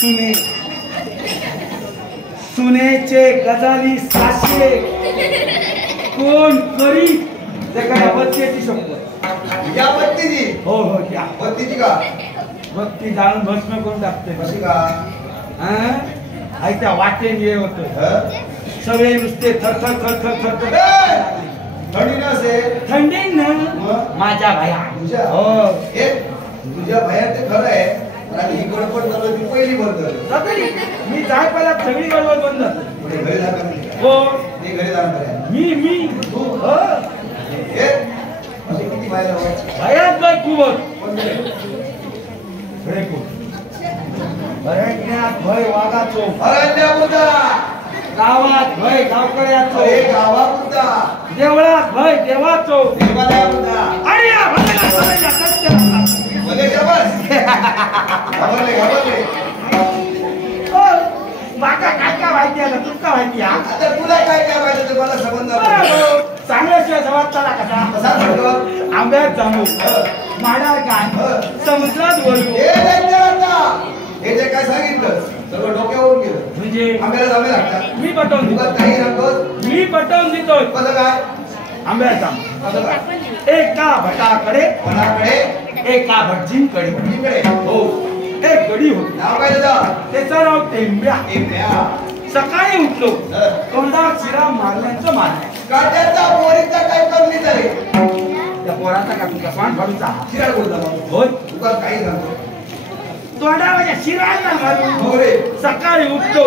सुने सुनेचे गजाली 700 कोण करी ते काय बत्तीची शपथ या बत्तीची हो हो या बत्तीची का बत्ती जाळून भस्म करून टाकते कशी का त्या वाटेन ये होतं सगळे नुसते थरथर थरथर थरथर थंडी नसे थंडी ना माझ्या भाया तुझ्या हो हे तुझ्या भाया ते खरं आहे आणि ही गडबड झालं ती पहिली बंद मी जाय पहिला सगळी गडबड बंद पुढे घरी जाणार हो ते घरी जाणार मी तू हे असे किती बाहेर भयात बाय खूपच भय वाघाचो अरण्या गावात भय गावकऱ्याचो गावापुरता देवळात भय देवाचो देवालयापुरता अरे या भले शाबास घाबरले माका काय माहिती आहे तुमका माहिती आहे आता तुला काय माहिती ते मला संबंध चांगल्याशिवाय जबाब चला कसा म्हणतो आंब्यात जाणू माडा काय समुद्रात वळू हे जे काय सांगितलं सर्व डोक्यावरून गेलं म्हणजे आंब्याला जावे लागतात मी पटवून देतो काही नकोस मी पटवून देतोय कसं काय आंब्यात जाणू कसं काय एका भटाकडे कोणाकडे एका भटजींकडे इकडे हो एक गडी होती नाव काय त्याचं त्याचं नाव टेंब्या सकाळी उठलो तोंडात शिरा मारल्याचं मारल्या काट्याचा पोरीचा काय कमी झाले त्या पोराचा का तुझा पान फाडूचा शिराळ बोलला होय तुका काही सांगतो तोंडावर शिरायला मारून हो रे सकाळी उठलो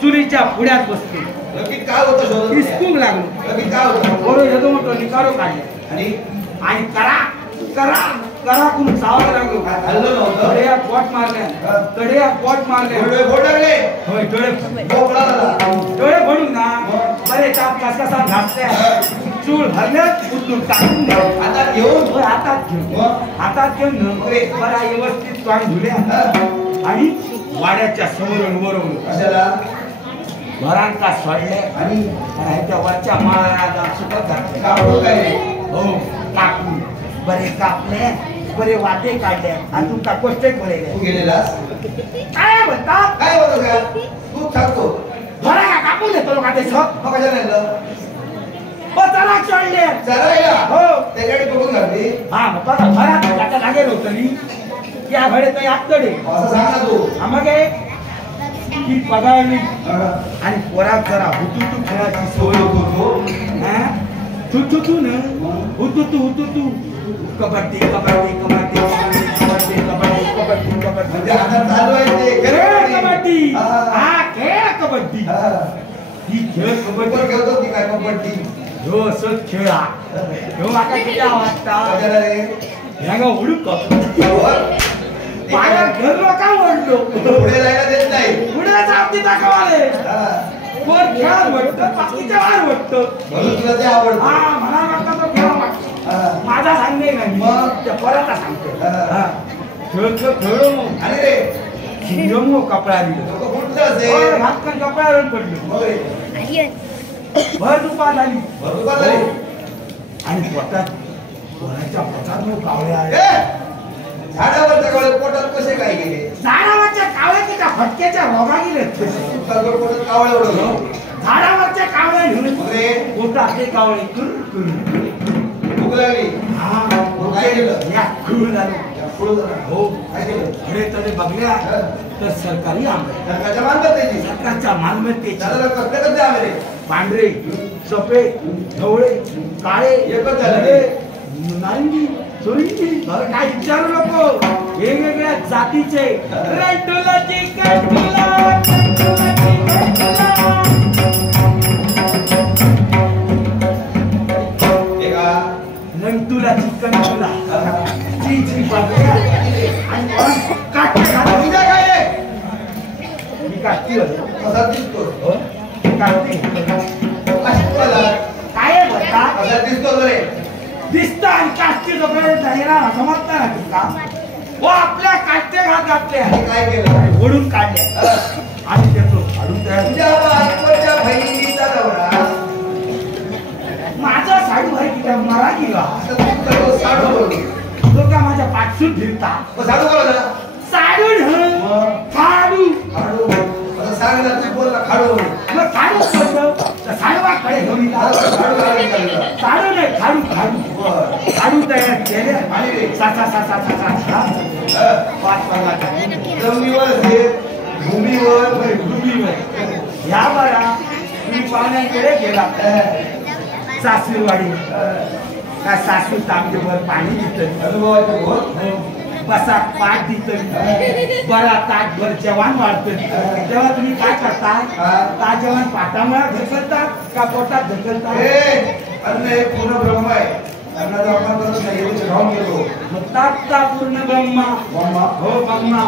चुलीच्या पुढ्यात बसलो लगीत काय होतं शोधत हिसकूक लागलो लगीत काय होतं बरोबर येतो म्हणतो निकारो काढले आणि करा करा करा कुण चावायला लागलो हल्लो नव्हतं कड्या पोट मारल्या डोळे फोडले होय डोळे बोकडा झाला डोळे फोडून ना बरे ताप कसा घासल्या चूळ भरल्यात उचलून टाकून द्या आता घेऊन होय हातात घेऊन बरा व्यवस्थित पाणी धुल्या आणि वाड्याच्या समोरून वरून कशाला घरांका सोडले आणि त्या वरच्या माळाला सुटत घातले कापड काय हो कापून बरे कापले बरे वाटे काढले आणि तुमचा कोष्टे खोलेले तू गेलेलास काय म्हणतात काय होतं काय तू थांबतो बरा कापून येतो लोक ते सब मग कशाला नेलं पचाला चढले चरायला हो त्याच्याकडे बघून घातली हा मग बघा घरात त्याच्या लागेल होतं मी या घडे तर याकडे असं सांग ना तू मग ती पगारली आणि पोरात जरा हुतुतू खेळाची सवय होतो तू ना हुतुतू कबड्डी कबड्डी कबड्डी कबड्डी कबड्डी कबड्डी कबड्डी म्हणजे आता चालू आहे ते खेळ कबड्डी हा खेळ कबड्डी ही खेळ कबड्डी खेळतो की काय कबड्डी हो असं खेळ हो आता किती वाजता कशाला रे ह्यागा ओढू माझ्या घर लोका ओढलो पुढे जायला देत नाही पुढे जाती दाखवाले कोण खेळ वाटतं बाकीच्या वार वाटतं म्हणून तुला ते आवडतं हा मला वाटतं तो खेळ वाटतो माझा सांगणे नाही मग त्या पोराचा सांगतो खेळलो आणि रे खिरमो कपडा दिलो तो कुठलं असेल हातकन कपड्यावर पडलो मग रे भर दुपार झाली बरोबर झाली आणि पोटात कोणाच्या पोटात मग कावळे आले झाडावरच्या कावळे पोटात कसे काय गेले झाडावरच्या कावळे त्या फटक्याच्या रोगा गेले पोटात कावळे उडवलं झाडावरच्या कावळे घेऊन अरे पोटातले कावळे भूक लागली हा मग काय केलं या खूळ झालं पुढं झालं हो काय केलं पुढे तरी बघल्या तर सरकारी आंबे सरकारच्या मालमत्तेची सरकारच्या मालमत्तेची त्याला कसले कसले आंबे रे पांढरे सफेद ढवळे काळे एकच झाले नारंगी चोरंगी काय विचारू नको वेगवेगळ्या जातीचे रंटुला चिकटुला नंटुला चिकटुला जी बाबा आणि काट काय रे मी काटती कसा दिसतो काटती काय बोलता कसा दिसतो रे दिसत आणि काष्टी कपडे जाहिरा समजता ना तुमका व आपल्या काष्टे घातले काय केलं ओढून काढले आणि त्याचं फाडून तुझ्या बायकोच्या बहिणीचा नवरा माझा साडू आहे की त्या मरा गेला साडू तो का माझ्या पाठसून फिरता साडू साडू फाडू सांगितलं तू बोलला खाडू मग खाडू बोलतो तर साडवाकडे घेऊन येतात. खाडू साडू नाही खाडू खाडू खाडू तयार केले आणि सासा सासा सासा पाच पर्वाचा जमिनीवर हे भूमीवर भूमीवर ह्या बरा तुम्ही पाहुण्यांकडे गेला सासूरवाडी का सासू तांब्यावर पाणी देतं अनुभवाचे बोल बसा पाठ देतं बरा ताटभर जेवण वाढतं तेव्हा तुम्ही काय करता ता जेवण पाटामुळे ढकलतात का पोटात ढकलतात अन्न हे पूर्ण ब्रह्म आहे अन्नाचा आपण करत नाही एवढं राहून गेलो मग तात्ता पूर्ण ब्रह्मा हो ब्रह्मा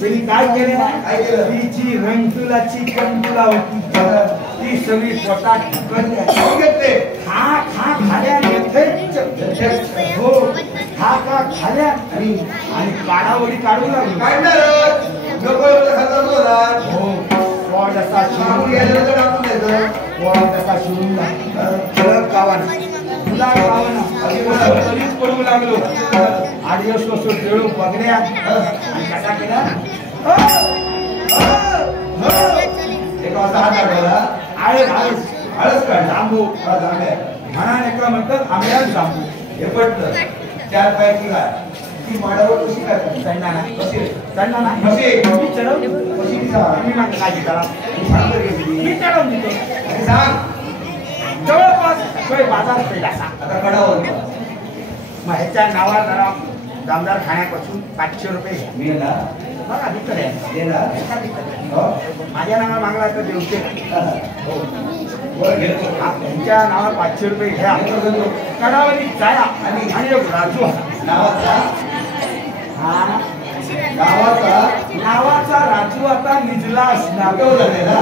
त्यांनी काय केलं तिची रंगतुलाची कंतुला होती ती सगळी पोटात घेतले खा खा खाल्या हो खा खा खाल्या आणि काढावडी काढू लागली काढणार हो पोट असा शिरून तुला गावाना तरीच पडू लागलो आदिवस कसो खेळून बघण्या आणि कसा केला एक वाजता हात लागला आळस आळस आळस काढ जांबू जांभ्या म्हणा एका म्हणतात आंब्याला जांबू हे पटलं चार पायची काय ती माडावर कशी काय चढणार कशी चढणार कशी मी चढवली कशी ती सांग मी मागे काय करा सांग तरी घेतली मी चढवून देतो सांग जवळपास बाजार पेला आता कडावर मग ह्याच्या नावावर जरा दामदार खाण्यापासून 500 रुपये घ्या मी ना बघा तिकडे दे ना हो माझ्या नावावर मागला तर देवते वर घेतो त्यांच्या नावावर 500 रुपये घ्या कडावली जाया आणि एक राजू नावाचा हा नावाचा राजू आता निजला असणार केवढं झाले ना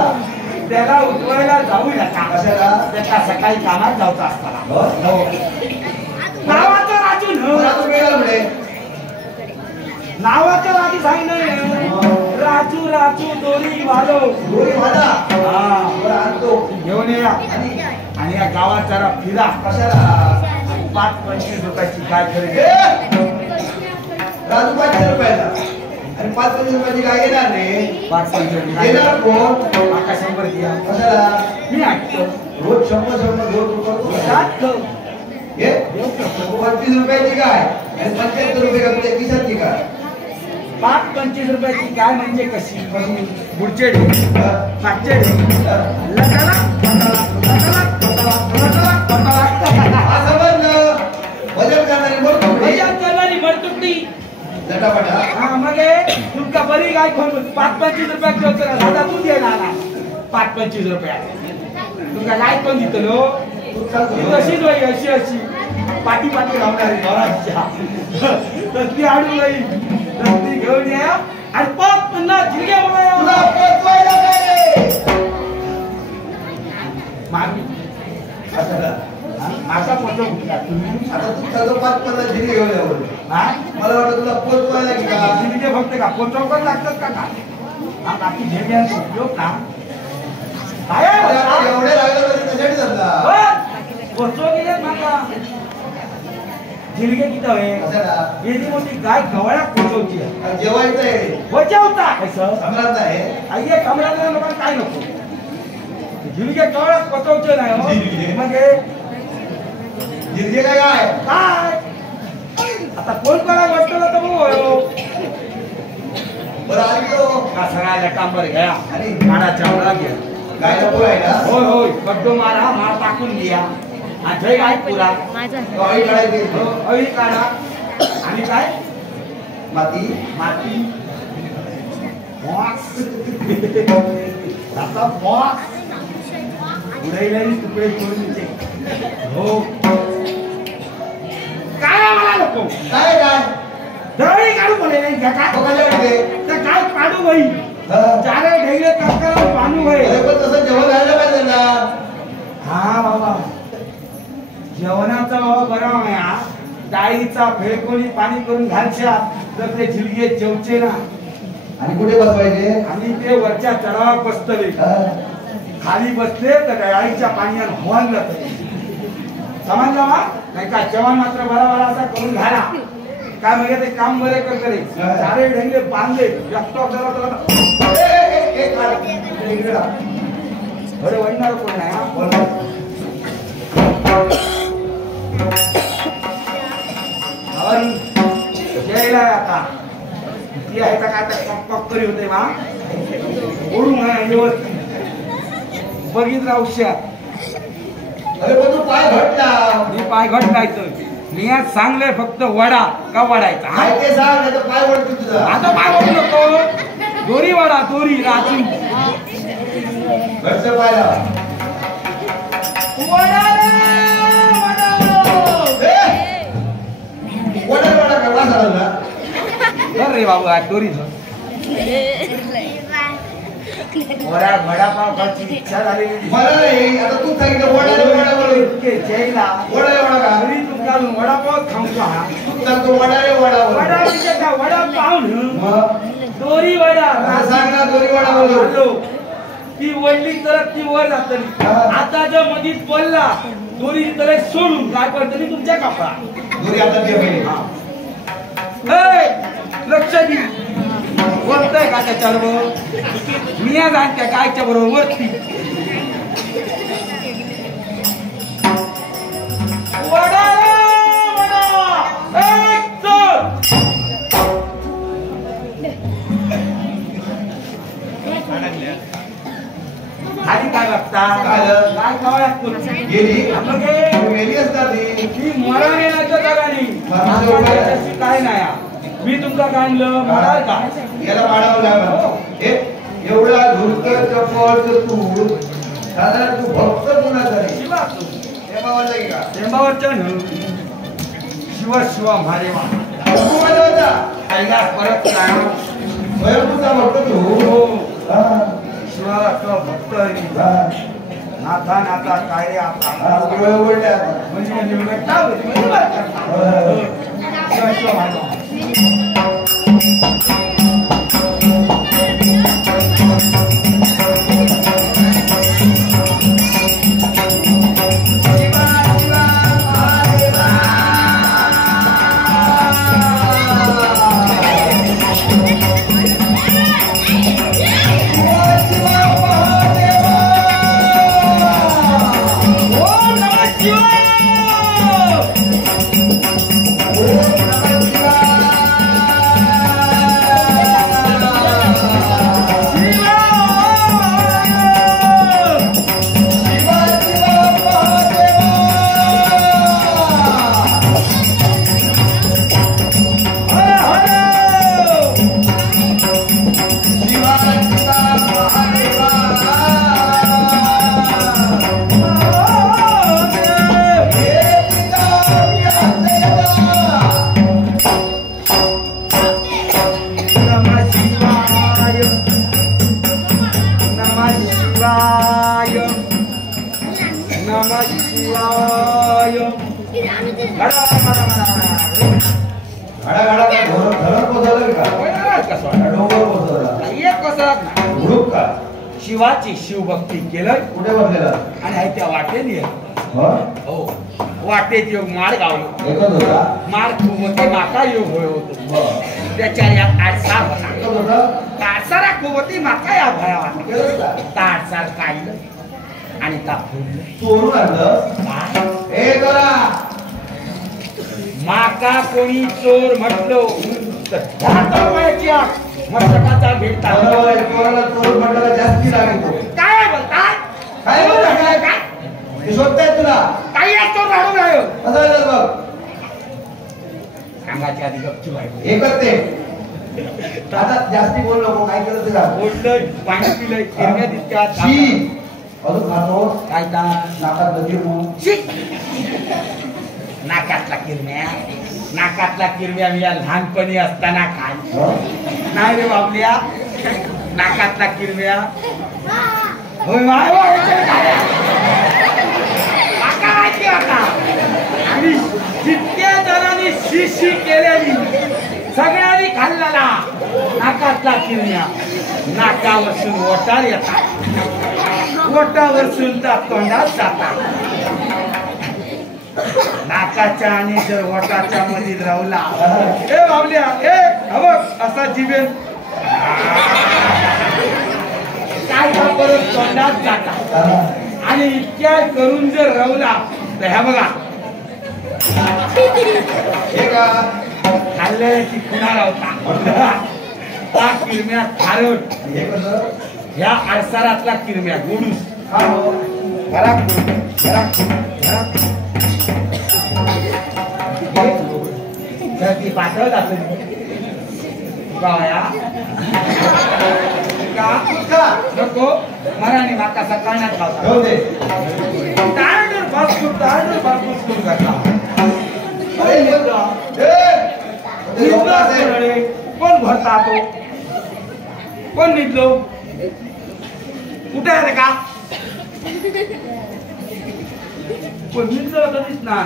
त्याला उठवायला जाऊ नका कशाला त्याला सकाळी कामात जायचं असताना हो हो नावाचा राजू मला तू वेगळा म्हणे नावाचं राजू सांगितलं राजू राजू दोरी वालो गोरी म्हणा हा बरं आणतो घेऊन या आणि या गावात जरा फिरा कशाला 5-25 रुपयाची काय खरेदी राजू 500 रुपयाला आणि 5-25 रुपयाची काय घेणार रे 5-25 घेणार कोण माका 100 द्या कशाला मी ऐकतो रोज 100 घेऊन तू करतो हे 25 रुपयाची काय आणि 75 रुपये घातले किशातली काय 5-25 रुपयाची काय म्हणजे कशी पुढचे मागचे हा समजलं वजन करणारी मरतुकडी लटापटा हा मग तुमका बरी काय खोल 5-25 रुपयाची दादा तू दे ना 5-25 रुपया तुमका काय कोण दितलो तशीच होई अशी अशी पाठी पाठी लावणारी नवराच्या तसली आडू नाही तसली घेऊन या आणि पग पुन्हा झिरगे तुला पोचवायला काय मामी कशाला माझा फोटो कुठला तुम्ही आता तू सगळं 5-15 जिरे घेऊन यावं हा मला वाटतं तुला पोचवायला की का झिरगे फक्त का फोटो पण लागतात का हा बाकी झिरग्यांचा उपयोग ना काय अरे आता एवढे लागले तरी कशासाठी धरला फोटो गेले माझा झिरगे किती हवे कशाला एवढी मोठी गाय गवळ्यात पोचवची आहे आणि जेवायचंय पोचवता कसं सम्राट आहे आइए कमळाच्या लोकांना काय नको झिरगे गवळ्यात पोचवचे नाही झिरगे? हो मग जिरगे काय काय काय आता कोण कोणा बसला तर बघू बरं ऐकतो का सगळ्या कांबर घ्या आणि माडा चावला घ्या गायला बोलायला होय होय बड्डो मारा मार टाकून द्या आणि जय गाय पुरा गाळी काढायची हो, अळी काढा आणि काय माती माती बॉक्स आता बॉक्स उडवलेले तुकडे करून देते हो काय मला नको काय काय दळी काढू बोले नाही घ्या काय तो कशासाठी तर काय काढू बाई चारे ढेले काका बांधू बाई अरे पण तसं जेवण राहिलं पाहिजे ना हा बाबा जेवणाचा बाबा बरा आहे हा डाळीचा फेळकोणी पाणी करून घालच्या तर ते झिलगे जेवचे ना आणि कुठे बसवायचे आणि ते वरच्या चढावात बसतले खाली बसले तर डाळीच्या पाण्यात होऊन जाते समजलं वा नाही का जेवण मात्र बरा बरा असा करून घाला काय म्हणजे ते काम बरे करते चारे ढेंगे बांधले लॅपटॉप जरा का बरं वडणार कोण नाही हा? बोल आवरून यायला आता ती आहे का काय पक करी होते मा ओढून आहे व्यवस्थित बघितलं औषध अरे पण तू पाय घटला मी पाय घट नाही तर मी आज सांगले फक्त वडा का वडायचा हा? काय ते सांग नाही तर पाय वळतो तुझा आता पाय वडू नको दोरी वडा दोरी राची घरचं पाय लाव वडा रे, वडा वडा वडा का वास आला ना कर रे बाबू आज दोरीचं वडा वडापाव खायची इच्छा झालेली मला नाही आता तू सांगितलं वडा वडा बोल जैला वडा वडा का घरी तुमचा वडापाव खाऊन हा तू सांगतो वडा रे वडा वडा म्हणजे काय वडा पाहून मग दोरी वडा आता सांग ना दोरी वडा बोल हॅलो ती वडली तर ती वर जातली आता जर मधीच बोलला दोरी तर सोडून काय करतली तुमच्या कपडा दोरी आता दे पहिले लक्ष दे बोलतोय का त्याच्याबरोबर मी आज आणत्या कायच्या बरोबर वरती वडा खाली काय बघता काय खावा लागतो गेली असतात ती मरण येण्याच्या जागाने काय नाही मी तुमचा काय आणलं म्हणाल का याला वाढावं लागलं एवढा धूर्त चपळ तू साधारण तू भक्त कुणाचा रे टेंबावरच्या शिवा शिवा मारे परत स्वयंभूचा भक्त तू शिवा भक्त नाथा नाथा काय रे आता म्हणजे शिवा शिवा मारे शिवाची शिवभक्ती केलं कुठे बसलेला आणि त्या वाटेने हो वाटेत योग मार गावलो एकच होता मार कुवते माका योग होय होतो त्याच्या या आडसा होता ताडसारा कुवती माका या भया ताडसार काढलं आणि तापून चोरून आणलं हे करा माका कोणी चोर म्हटलो तर मस्तकाचा भेटता चोराला चोर म्हटलं जास्ती लागतो काय बोलतात काय बोलताय काय हे शोधताय तुला काही चोर राहू राहिलो असं बघ सांगायची आधी गपची व्हायची हे करते आता जास्ती बोल नको काय करत का बोललं पाणी पिलंय किरण्या दिसत्यात अजून खातो काय ता नाकात नदी नाकातला किरम्या नाकातला किरम्या मी लहानपणी असताना खाय नाही रे बाबल्या नाकातला किरम्या होय माका माहिती आता आणि जितक्या जणांनी शिशी केलेली सगळ्यांनी खाल्लेला नाकातला किरम्या नाकावरसून ओटार येतात ओटावरसून तोंडात जातात नाकाच्या आणि जर ओटाच्या मध्ये रावला ए बाबल्या ए बघ असा जिभे काय परत तोंडात जाता आणि इतक्या करून जर रवला तर ह्या बघा हे का खाल्ले की खुणा लावता त्या किरम्या खारट हे कसं ह्या आडसारातला किरम्या गोडूस हा हो घरात घरात घरात तर ती पातळ जाते गाया का नको मराठी माका सकाळण्यात लावता हो दे तांदूळ फास्ट फूड करता अरे हे कोण भरता तो कोण निघलो कुठे आहे रे का कोण निघलो कधीच ना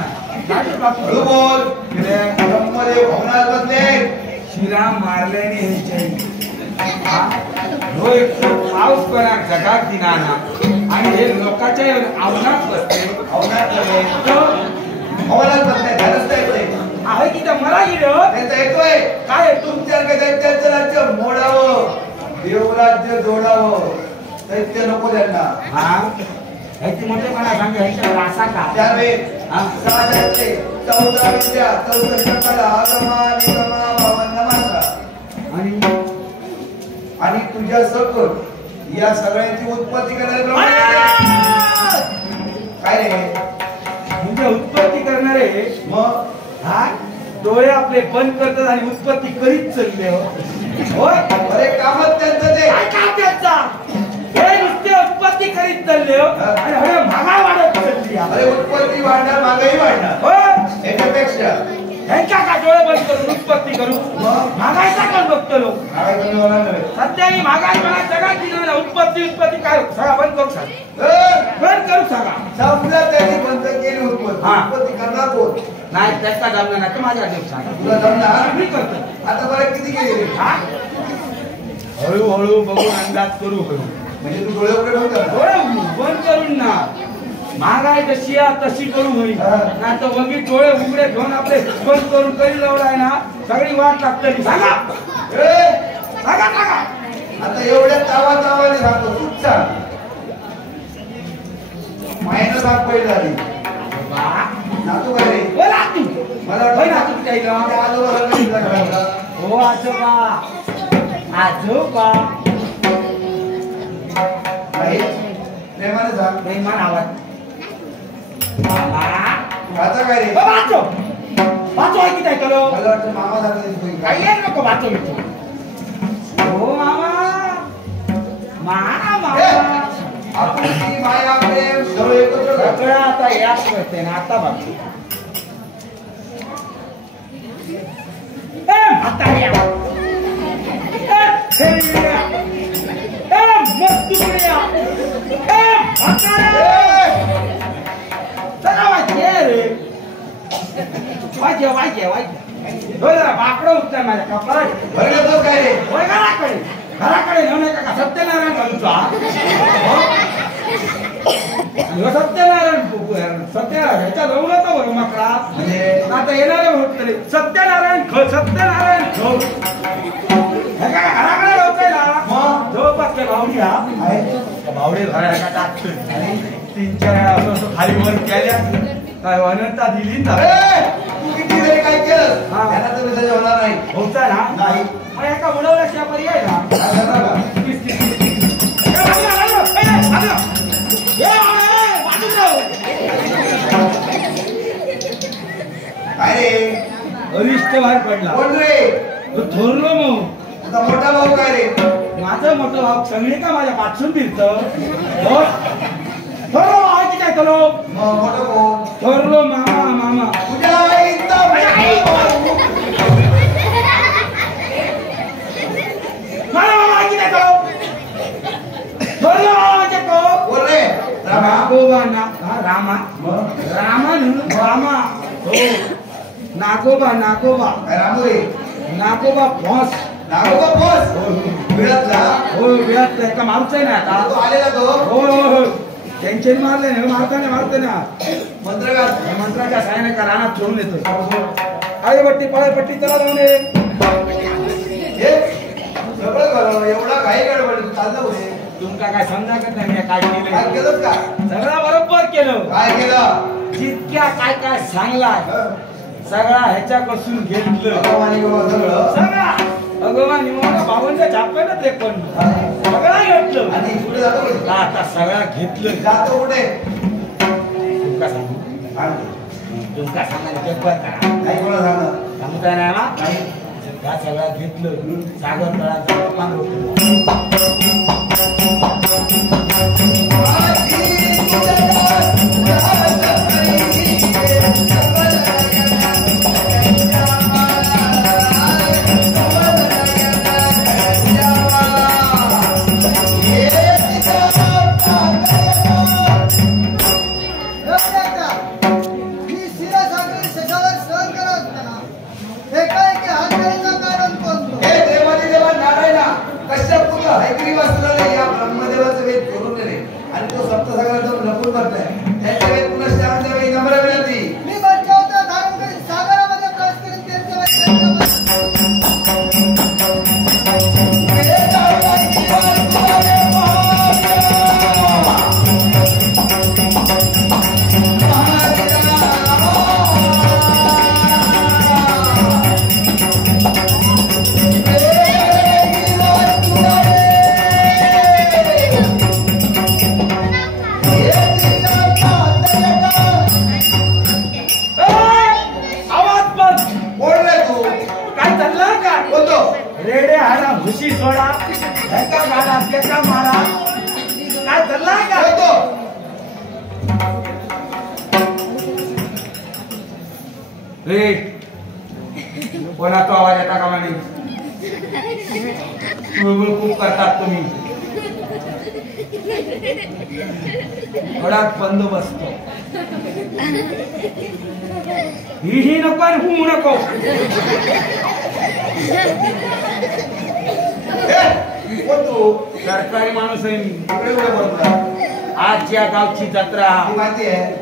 हळू बोल मध्ये भवनात बसले शिरा मारल्याने ह्यांच्या पाऊस करा जगात दिना आणि हे लोकांच्या आवनात बसते भवनात भवनात बसले घरच येते आहे की तर मला गेलं त्यांचा येतोय काय तुमच्या दैत्याचं राज्य मोडावं देवराज्य जोडावं दैत्य नको त्यांना हा ह्याची मोठेपणा सांग ह्याच्यावर असा का त्यावेळी समाजातले 14 विद्या 14 कला आगमा निगमा भावना मात्रा आणि तुझ्या सकट या सगळ्यांची उत्पत्ती करायला काय रे म्हणजे उत्पत्ती करणारे मग हा डोळे आपले बंद करतात आणि उत्पत्ती करीत चालले होय अरे कामच त्यांचं ते काय काम त्यांचा हे नुसते उत्पत्ती करीत चालले आणि हवे महागाई वाढत चालली अरे उत्पत्ती वाढणार मागही वाढणार होय याच्यापेक्षा ह्यांच्या का डोळे बंद करून उत्पत्ती करू महागाईचा पण बघतो लोक काय कमी होणार नाही सध्या ही महागाई मला जगात दिली उत्पत्ती काय सगळा बंद करू सांग बंद करू सांगा समजा त्यांनी बंद केली उत्पत्ती करणार कोण नाही त्याचा जमणार नाही तर माझ्या देव सांगा तुला जमणार मी करतो आता बरं किती केली हा हळूहळू बघून अंदाज करू म्हणजे तू डोळे उघडे ठेवतो डोळे बंद करून ना महागाई जशी आहे तशी करू होईल नाही तर बघी डोळे उघडे घेऊन आपले बंद करून करी लावलाय ना सगळी वाट लागतली सांगा सांगा सांगा आता एवढ्या तावाने सांगतो तूच सांग मायनं सांग पहिली झाली नातू काय रे बोला तू मला होय ना तू काही त्या आजोबा घराला हो आजोबा आजोबा प्रेमाने सांग प्रेमान आवाज बाबा आता काय रे वाचो वाचो आहे की काय करो मला वाटतं मामा सांगतो दिसतोय काही येत नको वाचो विचो हो मामा मामा आपण ती माया प्रेम सर्व एकत्र कर. सगळं आता याच करते ना आता बाकी म्हाताऱ्या मस्तुकड्या चला वाजते रे वाजते बाकडं उठतंय माझ्या कपाळात बरं येतोस काय रे होय घराकडे घेऊन येता का सत्यनारायण घालूचा सत्यनारायण ह्याच्या जवळ होता बरं माकडा म्हणजे आता येणारे होत तरी सत्यनारायण घराकडे होतंय ना जवळपास ते भावडी हा भावडे घराला टाकतोय आणि 3-4 वेळा असं खाली वर केल्या काय अनंता दिली ना तू किती जरी काय केलं हा. त्यांना तर विसर्जन होणार नाही होता ना नाही मग एका उडवल्याशिवाय पर्याय ना काय करणार का? काय रे अरिष्ट बाहेर पडला कोण रे तो थोरलो मग तुझा मोठा भाऊ काय रे माझं मोठं भाऊ सगळे का माझ्या पाठसून फिरतं थोरलो आहे की काय थोरलो मग मोठा भाऊ थोरलो मामा तुझ्या आईचा मला मामा आहे की काय थोरलो थोरलो मामाचे को कोण रे रामा नागोबा रामा मग रामा हो नागोबा काय रामू रे नागोबा फॉस नागोबा बस बिळातला हो वेळात का मारूच ना आता तो आलेला तो हो टेन्शन मारले ना मारते ना मंत्रगात मंत्राच्या साहाय्याने का रानात ठेवून येतो आईपट्टी पाळपट्टी त्याला लावणे हे सगळं करा एवढा काही गडबड चाललं होते तुमका काय समजा का नाही मी काय काय केलं केलं का सगळं बरोबर केलं काय केलं जितक्या काय काय सांगलाय सगळा ह्याच्यापासून घेतलं भगवानी बाबा सगळं सगळा भगवान निमोना बाबांच्या छापेनं ते पण सगळा घेतलं आणि कुठे जातो कुठे? आता सगळा घेतलं जातो कुठे तुमका सांगू तुमका सांगायला पेपर करा काही कोणाला सांगणार सांगता नाही ना नाही ह्या सगळा घेतलं सागर तळाचा पान होतं रेडे हारा भुशी सोडा एका गाडा एका मारा काय चालला का रे कोणाचा आवाज येता का म्हणे चुळबुळ खूप करतात तुम्ही थोडाच बंदोबस्त ही नको आणि हू नको सरकारी माणूस आहे मी आज या गावची जत्रा माहिती आहे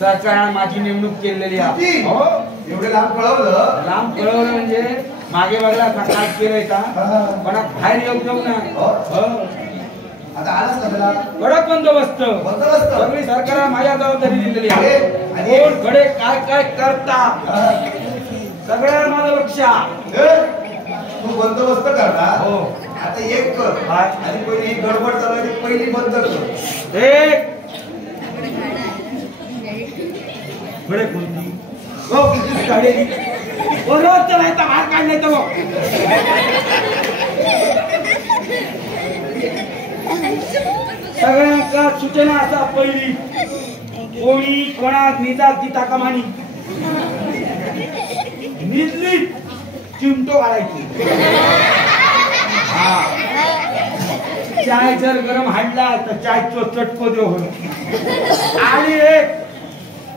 सरकारने माझी नेमणूक केलेली आहे हो एवढे लांब कळवलं लांब कळवलं म्हणजे मागे बघला काय केलंय का पण बाहेर येऊ देऊ ना आता आलाच का त्याला कडक बंदोबस्त सगळी सरकारने माझ्या जबाबदारी दिलेली आहे कोण कडे काय काय करता सगळ्या माझं लक्ष तू बंदोबस्त करणार हो आता एक कर आणि पहिली गडबड चालू पहिली बंद कर एक कडे कोणती हो किती गाडी बरोबर नाही तर बाहेर काढले तर सगळ्यांका सूचना असा पहिली कोणी कोणाक निदाक दिता कमानी निजली चिमटो घालायची चाय जर गरम हाडला तर चायचो चटको देऊ आणि एक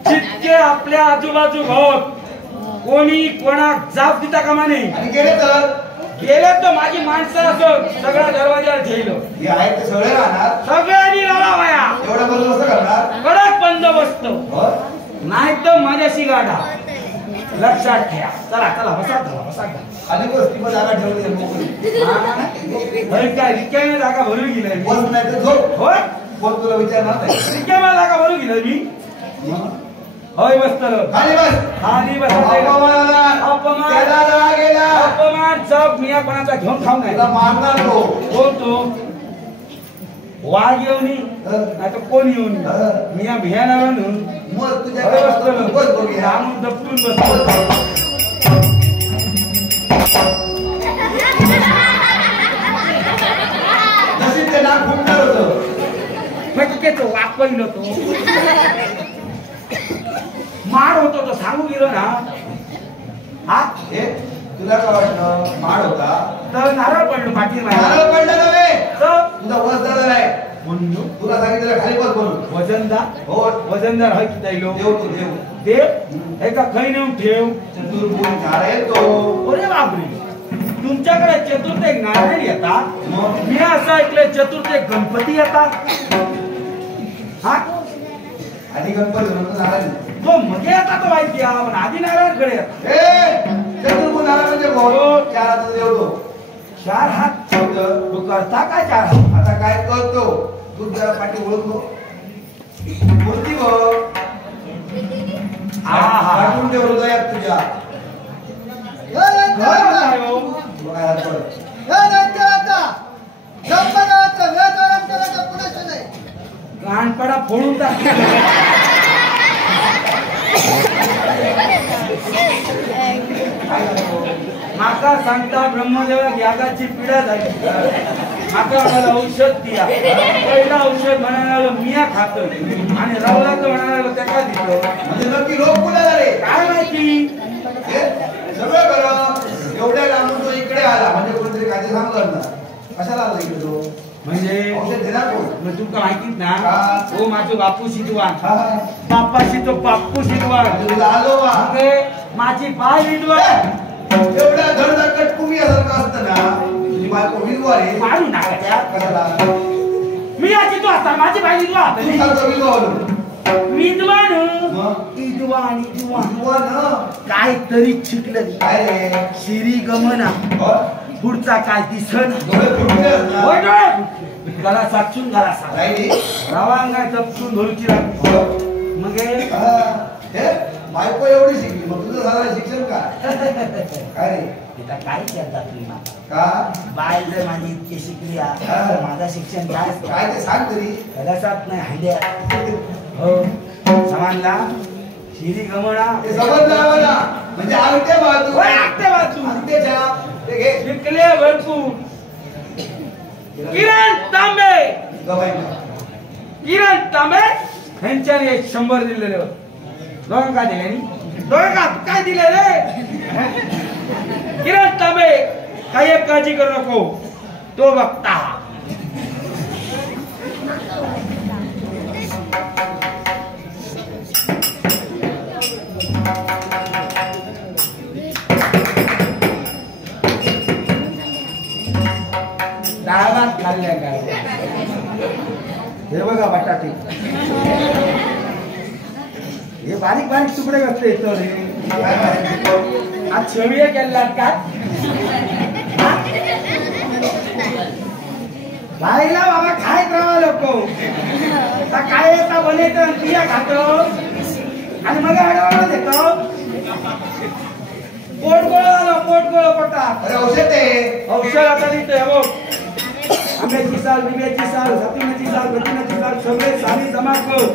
जितके आपल्या आजूबाजू भावत कोणी कोणाक जाप दिता कमानी गेले तर माझी माणसं असं सगळ्या दरवाजाला ठेवलं हे आहे ते सगळे राहणार सगळ्यांनी लावाया एवढा बंदोबस्त करणार कडक बंदोबस्त नाही तर माझ्याशी गाडा लक्षात ठेवा चला चला बसा आणि गोष्टी पण जागा ठेवली काय रिकाम्या जागा भरून गेलाय बस नाही तर झोप होय कोण तुला विचारणार नाही रिकाम्या जागा भरून गेलाय मी होय बसत खाली बस अपमान सब मिया कोणाचा घेऊन खाऊ नाही मारणार तो वाघ येऊन नाही तर कोण येऊन मिया भियाणार मग तुझ्या आणून दपटून बसतो नशीब ते नाक फुटणार होतं फटकेच वापरलं तो मार होतो तो सांगू गेलो ना हा हे तुला काय वाटलं माड होता तर नारळ पडलो पाठी नारळ पडला नव्हे तर तुझा वजनदार आहे म्हणून तुला सांगितलं खाली बस म्हणून वजनदार हो वजनदार आहे की दैलो देव तो देव देव एका खै नेऊन ठेव चतुर्भुज झाड आहे तो अरे बापरे तुमच्याकडे चतुर्थ एक नारायण येतात मी असं ऐकलंय चतुर्थ एक गणपती येतात हा आधी गणपती म्हणून नारायण तो मध्ये येतात माहिती पण आधी नारायणकडे चतुर्भुज नारायण म्हणजे चार हात देव तो 4 हात इथं तू करता काय चार आता काय करतो तू जरा पाठी ओळखतो मूर्ती बघ पाठवून दे हृदयात तुझ्या लहानपणा फोडून टाक माका सांगता ब्रह्मदेवाक यागाची पिढा झाली माका मला औषध दिया पहिला औषध म्हणायला मिया खातो आणि रावला तर म्हणायला त्याका दिलो म्हणजे नक्की लोक कुणाला रे काय माहिती सगळं बरं एवढ्या लांबून तो इकडे आला म्हणजे कोणतरी काय सांगलं ना कशाला आला इकडे तो म्हणजे औषध देणार कोण मग तुमका माहितीच ना हो माझो बापू शिदवान हा बापाशी तो बापू शिदवान तुला आलो वा माझी बाय विद्वान एवढ्या धडधा कटकुमियासारखं असतं ना तुझी बायको विधवा रे मारू नका त्या कशाला मी याची तो आता माझी बाई विद्वान तू सांगतो विधवा बोलू विद्वान मग विद्वान विद्वान विधवा ना काय तरी शिकलं काय रे शिरी गमना पुढचा काय दिसन डोळे फुटले असणार गला साचून गला सा नाही रवांगा चपसून धोळची लागतो मग हे बायको एवढी शिकली मग तुझं साधारण शिक्षण काय रे तिथं काय करतात तुम्ही का बाय जर माझी इतकी शिकली माझा शिक्षण काय काय ते सांग तरी गलासात नाही हंड्या हो समानला शिरी गमना ते समजलं आम्हाला म्हणजे अंगठे बाजू वाचू अंगठेच्या ते घे शिकले भरपूर किरण तांबे किरण तांबे ह्यांच्याने 100 दिलेले दोन का दिले दोन का काय दिले रे किरण तांबे काही एक काळजी करू नको तो बघता डाळभात खाल्ल्या काय हे बघा बटाटे हे बारीक बारीक तुकडे कसले येतो रे आज शेवया केल्यात का बाईला बाबा खायत राहा लोक काय येता बनायचं बिया खातो आणि मग अडवणं देतो पोट गोळ पोटात अरे औषध आहे औषध आता देतोय बघ आंब्याची साल बिब्याची साल सतुनाची साल बटिनाची साल सगळे साली जमा कर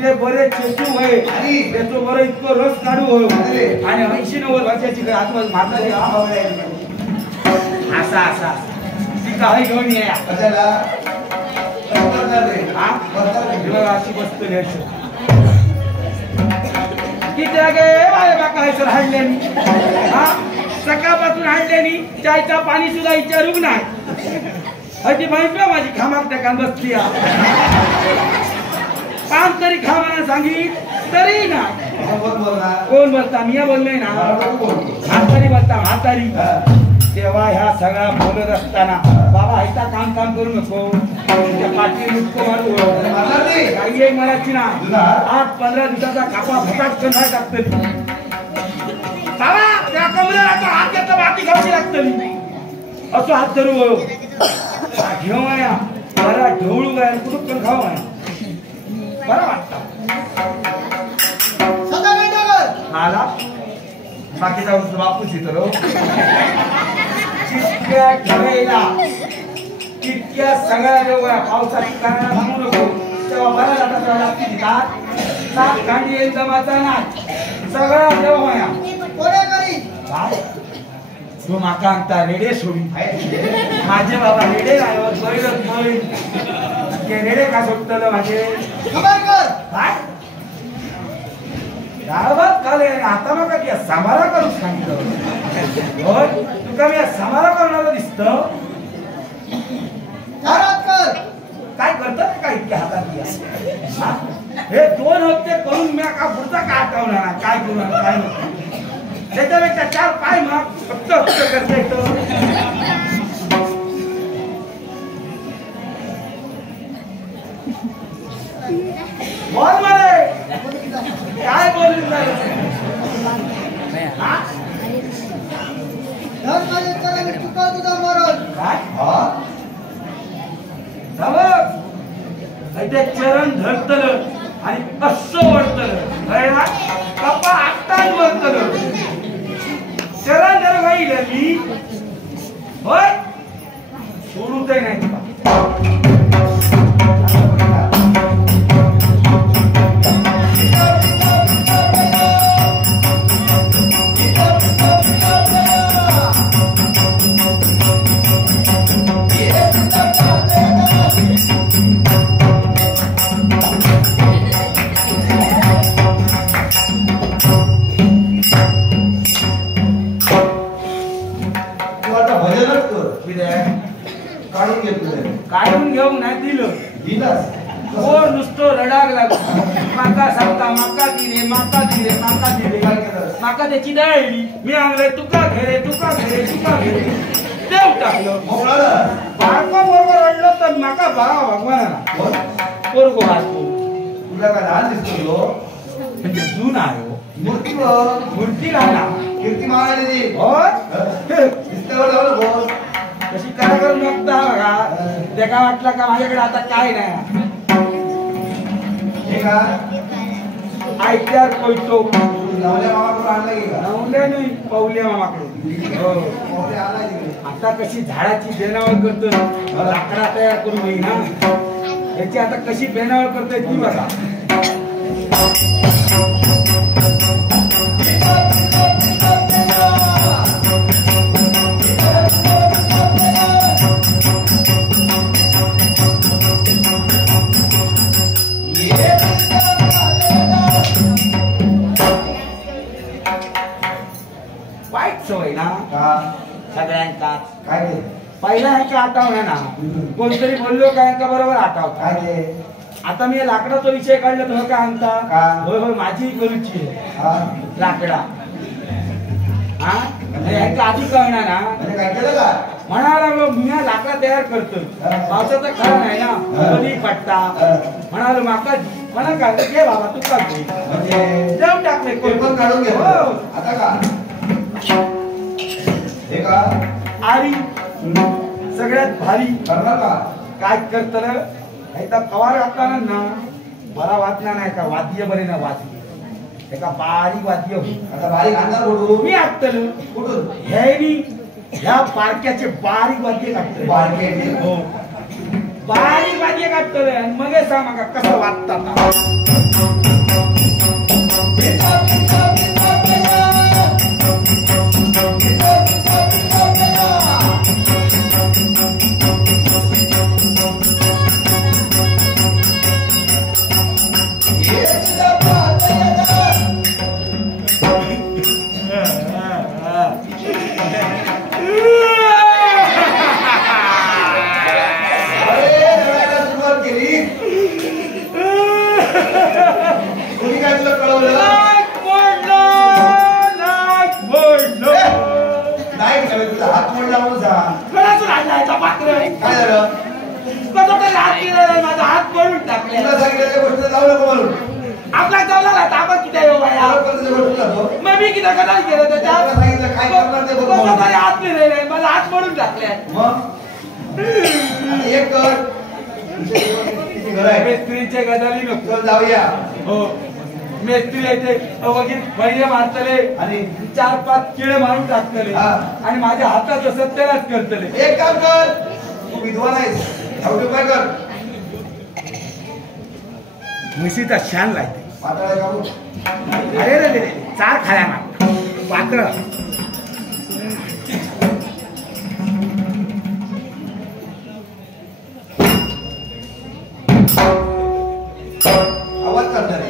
ते बरे चेचू होय त्याचं बरं इतकं रस काढू होय आणि 80-90 वर्षाची आत्मा म्हातारी असा असा ती काय घेऊन ये कशाला अशी वस्तू घ्यायची किती लागे बाकायचं हाडल्यानी सकाळपासून हाडल्यानी चायचा पाणी सुद्धा विचारूक नाही अशी माहिती माझी खामाक टाकान बसली काम तरी खामाना सांगित तरी ना कोण बोलता मी बोललोय ना म्हातारी बोलता म्हातारी तेव्हा ह्या सगळ्या बोलत असताना बाबा ऐका काम काम करू नको पाठी मुटको मारू काही एक मराठी ना 8-15 दिवसाचा कापा फटाक कसा टाकतो बाबा त्या कमरेला तो हात घेतला बाकी खाऊची लागतं असं हात धरू घेऊ या मला ढवळू काय कुठून पण खाऊ आहे बरं वाटतं आला बाकीचा बापूच येतो जितक्या ठेवायला तितक्या सगळ्या जेव्हा पावसात ठिकाणा थांबू नको तेव्हा बरा जाता लागते तिथं 7 गांडी येईल जमाचा नाच सगळा जेव्हा काय तू माका आणता रेडे सोडून माझे बाबा रेडे राहिवर बैलच बैल ते रेडे का सोडतलं माझे काय गावात काले आता मग काय समारा करून सांगितलं होय तुका मी समारा करणार दिसत काय करतात काय इतक्या हातात हे 2 हप्ते करून मी का पुढचा काय आठवणार काय करू काय नको त्याच्यापेक्षा 4 पाय मग फक्त करता येतो बोल मला काय बोलू काय ते चरण धरतल आणि असं वरतल कप्पा आत्ताच वरतल चरण धर होईल मी होय सोडूच नाही काढून घेऊन नाही दिलं हो नुसतं रडाग लागला माका सांगता माका दिले माका दिले माका दिले माका त्याची दळली मी आणले तुका घेरे तुका घेरे तुका घेरे देव टाकलं बाळका बरोबर रडलं तर माका बाळा भगवाना पोरगो वाचतो तुला काय लहान दिसतो म्हणजे जून आहे मूर्ती राहणार कीर्ती महाराजांची हो दिसल्यावर जाऊ नको कशी करा करून बघता बघा त्याला वाटलं का माझ्याकडे आता काय नाही हे का ऐकल्यावर कोयतो नवल्या मामाकडून आणला की का नवल्या नाही पवल्या मामाकडून हो मोहरे आला की आता कशी झाडाची बेनावळ करतो लाकडा तयार करून होई ना याची आता कशी बेनावळ करतोय ती बघा वाईट सवय ना सगळ्यांचा काय ते पहिला ह्याच्या आठवण्या ना कोणतरी बोललो काय का बरोबर आठवत काय ते आता मी लाकडाचा विषय काढला तुला काय आणता का? होय होय माझी करूची लाकडा हा ह्याच्या आधी कळणार ना म्हणजे काय केलं का म्हणायला लागलो मी लाकडा तयार करतो पावसाचं खरं नाही ना कधी पट्टा म्हणालो माका म्हणा का घे बाबा तू का घे म्हणजे देऊन टाकले कोण काढून घे हो आता का हे का आरी सगळ्यात भारी करणार का काय करत एकदा फवार घातला ना मला वाचणार नाही का वाद्य बरे ना वाद्य एका बारीक वाद्य आता बारीक अंधार फोडू मी आखतल कुठून ह्यानी ह्या पारक्याचे बारीक वाद्य काढतोय बारके हो बारीक वाद्य काढतोय आणि मग हे सांग मग कसं वाजतात आपला चालला ताबा किती मग मी किती कदा गेलो त्याच्या हात नाही राहिले मला हात म्हणून टाकले एक घर आहे मेस्त्रीच्या गदाली नको जाऊया हो मेस्त्री येते वगैरे पहिले मारतले आणि 4-5 किडे मारून टाकतले आणि माझ्या हातात सत्यालाच करतले एक काम कर तू विधवा नाहीस काय कर म्हशीचा शान लागते पातळ काढू अरे रे रे चार खाया ना पातळ आवाज करणार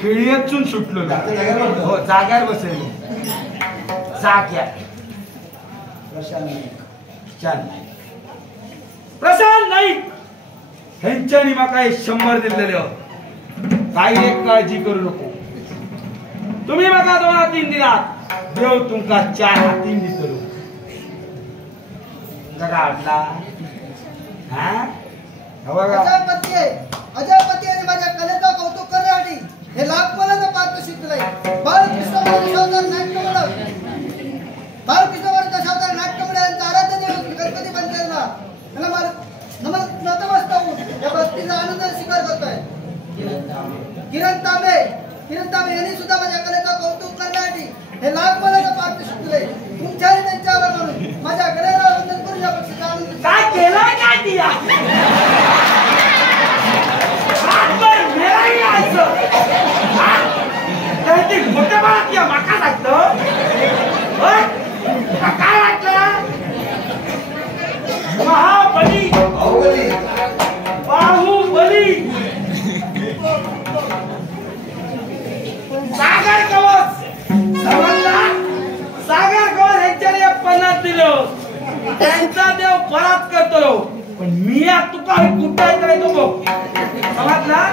खेळीतून सुटलो हो जाग्यावर बसेल प्रशांत नाईक ह्यांच्यानी माका 100 दिलेले काही एक काळजी करू नको तुम्ही माका 2 हातीन दिलात देव तुमका 4 हातीन दितलो जगा आटला हा अजयपती आणि माझ्या कलेचा कौतुक करण्यासाठी हे लाखपणाचं पारितोषिक दिलंय बाळकृष्ण शावदार नाट्यमंडळ यांचा आराध्य देव गणपती पंचायतला मला नतमस्तक होऊन प्राप्तीचा आनंद स्वीकार करतोय. किरण तांबे यांनी सुद्धा माझ्या कलेचं कौतुक करण्यासाठी हे लाख मोलाचं पारितोषिक दिले. तुमच्याही त्यांच्यावर म्हणून माझ्या कलेला वंदन करून या बक्षिसाचा आनंद काय केलं काय दिया हातभर मेलाही आयचं काय ते मोठ्या बाळात या माका सांगतं काय वाटलं महाबली बाहुबली सागर कवच समजला सागर कवच ह्यांच्याने पन्नास दिलं त्यांचा देव परत करतो पण मी आज तुका कुठे करायचो बघ समजला